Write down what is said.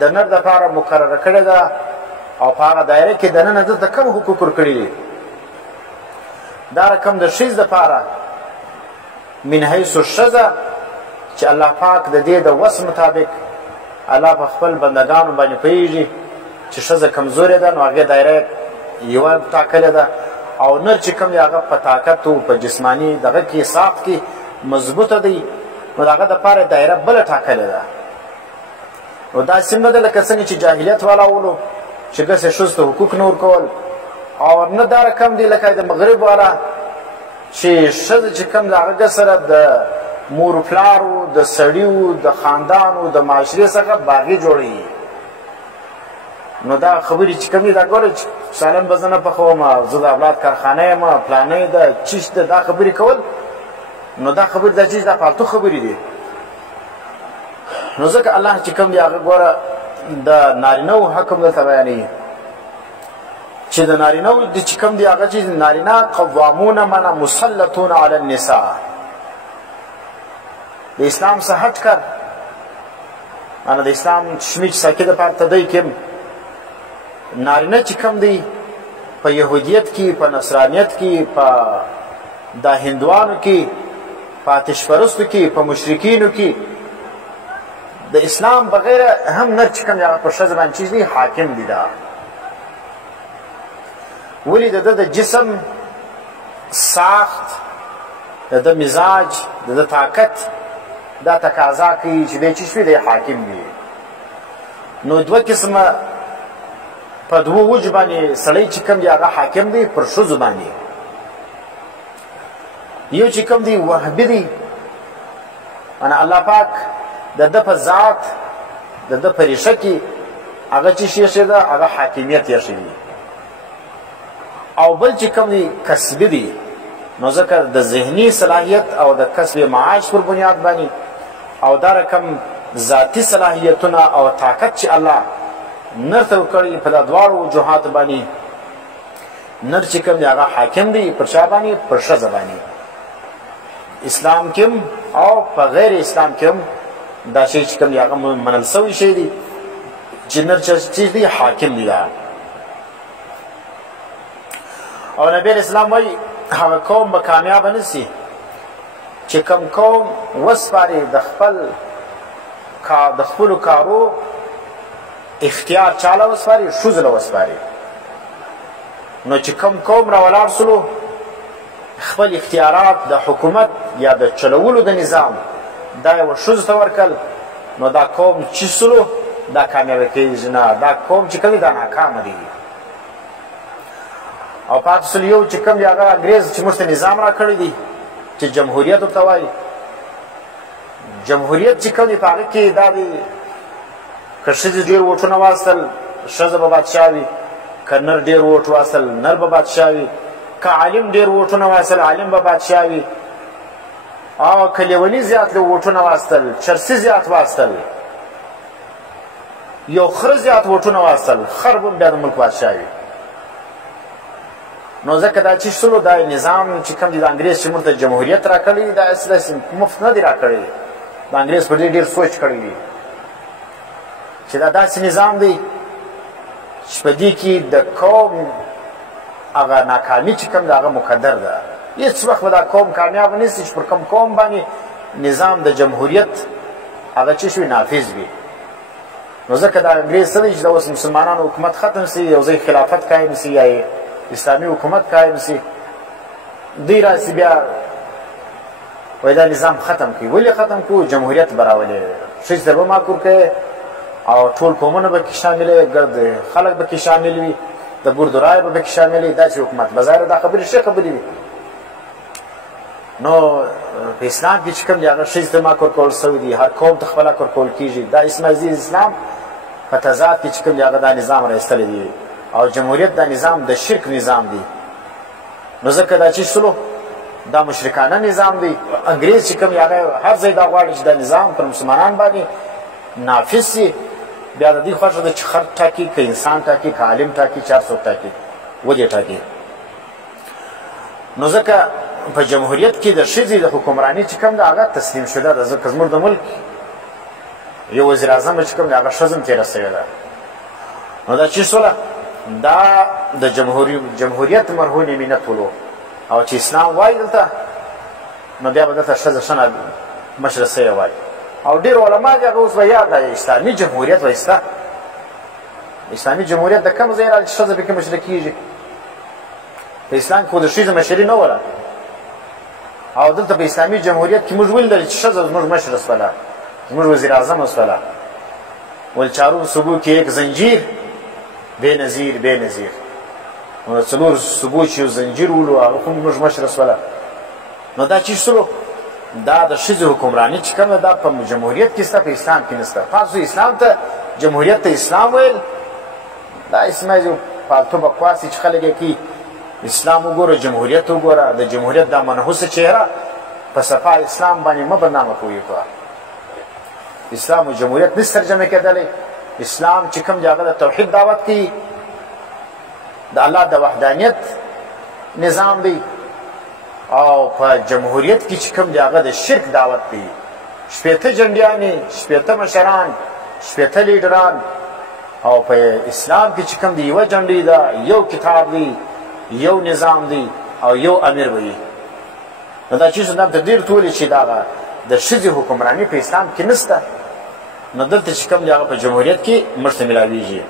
د نر دپاره مقرره کړې ده او په هغه دایره کې دننه دلته کوم حقوق ورکړي دي. دا رقم د ښځې دپاره من حیث الښځه چې الله پاک د دې د وس مطابق الله په خپل بندګانو باندې پوهېږي چې ښځه کمزورې ده، نو هغې دایره یوه ټاکلې ده، او نر چې کوم دی هغه په طاقت او په جسماني دغه کې ساخت کې مضبوطه دی، نو د هغه دپاره دایره بله ټاکلې ده. نو داسې نه ده لکه څنګه چې جاهلیت والا ولو چې ګسې ښځو ته حقوق نه ورکول، او نه دا رقم دی لکه د مغرب والا چې ښځه چې کوم د هغه سره د مور پلارو د سړیو د خاندانو د معاشرې څخه باغي جوړوي. نو دا خبرې چې کوم دي دا ګوره چې سالم به زه نه پخوم، زه د اولاد کارخانه یم، پلانۍ ده، چیش ده، دا خبرې کول، نو دا خبرې دا چیز دا فالتو خبرې دي. نو ځکه الله چې کوم دی هغه ګوره د نارینهو حکم دلته بیانوي چې د نارینهو چې کوم دی هغه چې نارینه قوامون منه مسلطون علی النساء، د اسلام څخه هټ کر معنی د اسلام چشمې چې ساکې دپاره تدی کم نارینه چې کوم دی په یهودیت کې، په نصرانیت کې، په د هندوانو کې، په آتش پرستو کې، په مشرکینو کې د اسلام بغیر هم نر چې کوم دی هغه په ښځه باندې چیز دی حاکم دی. دا ولې د ده د جسم ساخت، د ده مزاج، د ده طاقت دا تقاضا کوي چې دی چې شوي دی حاکم وي. نو دوه قسمه په دوه وجه باندې سړی چې کوم دی هغه حاکم دی پر ښځو باندې. یو چې کوم دی وهبي دی، معنی الله پاک د ده په ذات د ده په ریښه کې هغه چې شي ایښی ده هغه حاکمیت ایښی دی. او بل چې کوم دی کسبي دی، نو ځکه د ذهني صلاحیت او د کسب معاش پر بنیاد باندې او دا رقم ذاتي صلاحیتونه او طاقت چې الله نر ته ورکړي په دا دواړو وجوهاتو باندې نر چې کوم دی هغه حاکم دی پر چا باندې؟ پر ښځه باندې. اسلام کې او په غیر اسلام کې دا شی چې کوم دی هغه منل سوی شی دی چې نر چیز دی حاکم دی. او نبی اسلام وایي هغه قوم به کامیاب نه سي چې کوم قوم وسپاري د خپلو کارو اختیار چاله وسپاري؟ ښځو له وسپاري. نو چې کوم قوم را ولاړ سلو خپل اختیارات د حکومت یا د چلولو د نظام دا یوه ښځو ته ورکړل، نو دا قوم چې سلو دا کامیابه کېږي نه، دا قوم چې کوي دا ناکامه دی. او پاتې سلو یو چې کوم دی هغه انګرېز چې موږ ته نظام را کړی دی چې جمهوریت ورته وایي. جمهوریت چې کوم دی په هغه کې دا دی که ښځې ډېر ووټونه واخیستل ښځه به بادشاه وي، که نر ډېر ووټ واخیستل نر به بادشاه وي، که عالم ډېر ووټونه واخیستل عالم به بادشاه وي، او که لیوني زیات ووټونه واخیستل، چرسي زیات واخیستل، یو خره زیات ووټونه واخیستل، خر به بیا د ملک بادشاه وي. نو ځکه دا چې سلو دا نظام چې کوم دی د انګرېز چې موږ ته جمهوریت را کړی دا داسې مفت نه دی را کړی، د انګرېز پر دې ډېر سوچ کړی دی چې دا داسې نظام دی چې په دې کې د قوم هغه ناکامي چې کوم د هغه مقدر ده. هېڅ وخت به دا قوم کامیاب نه سي چې پر کوم قوم باندې نظام د جمهوریت هغه چې شوي نافظ وي. نو ځکه دا انګرېز څه دی چې د اوس مسلمانانو حکومت ختم سي، یو ځای خلافت قایم سي یا اسلامي حکومت قایم سي، دوی راسي بیا وایي دا نظام ختم کړي. ولې ختم کړو؟ جمهوریت به راولي، ښځې ته به معقول کوي او ټول قومونه به کې شامل وي، ګرد خلک به کې شامل وي، د ګردو رایه به کې شامل وي. داسې حکومت بظاهره دا خبرې ښې خبرې دي. نو په اسلام کې چې کوم دی هغه ښځې ته معقول کول سوي دي، هر قوم ته خپله کول کېږي. دا اسلام په تضاد کې چې کوم دی هغه دا نظام را ایستلی دی، او جمهوریت دا نظام د شرک نظام دی. نو ځکه دا چې سلو دا مشرکانه نظام دی. انګرېز چې کوم دی هغه هر ځای دا غواړي چې دا نظام پر مسلمانان باندې نافظ سي. بیا د دې خوښه ده چې خر ټاکي، که انسان ټاکي، که عالم ټاکي، چې هر څوک ټاکي ودې ټاکي. نو ځکه په جمهوریت کې د ښځې د حکمراني چې کوم ده هغه تسلیم شده ده. ځکه زموږ د ملک یو وزیر اعظم چې کوم دی هغه ښځه هم تېره سوې ده. نو دا چې شوله دا د جمهوریت مرهون مینت ولو او چې اسلام وایي دلته نو بیا به دلته ښځه ښه مشره سوې وایي. او ډېر علما دي هغه اوس به یاد دی اسلامي جمهوریت وایسته. اسلامي جمهوریت د کوم ځای راځي چې ښځه پکې مشره کېږي؟ په اسلام کې خو د ښځې مشري نه وله. او دلته په اسلامي جمهوریت کې موږ ولیدل چې ښځه زموږ مشره شوله، زموږ وزیر اعظم شوله. ول چاروں صبح کی ایک زنجیر بے نظیر بے نظیر. نو څلور صبح چې یو زنجیر ولو هغه خو موږ مشره شوله. نو دا چې شلو دا د ښځې حکمراني چې کومه دا په جمهوریت کې شته، په اسلام کې نشته. تاسو اسلام ته جمهوریت ته اسلام ویل دا اسمه یو فالتو بکواس چې خلک یې کوي. اسلام وګوره، جمهوریت وګوره. د جمهوریت دا منحوسه چهره په صفا اسلام باندې مه بدنامه کوي. اسلام او جمهوریت نشي ترجمه کېدلی. اسلام چې کوم دی هغه د توحید دعوت کوي، د الله د وحدانیت نظام دی. او په جمهوریت کې چې کوم دی هغه د شرک دعوت کوي. 80 جنډیانې، 80 مشران، 80 لیډران. او په اسلام کې چې کوم دی یوه جنډۍ ده، یو کتاب دی، یو نظام دی او یو امیر وي. نو دا چیز دا ته ډېر ټولې چې دا د ښځې حکمراني په اسلام کې نشته. نو دلته چې کوم دی هغه په جمهوریت کې موږ ته میلاویږي.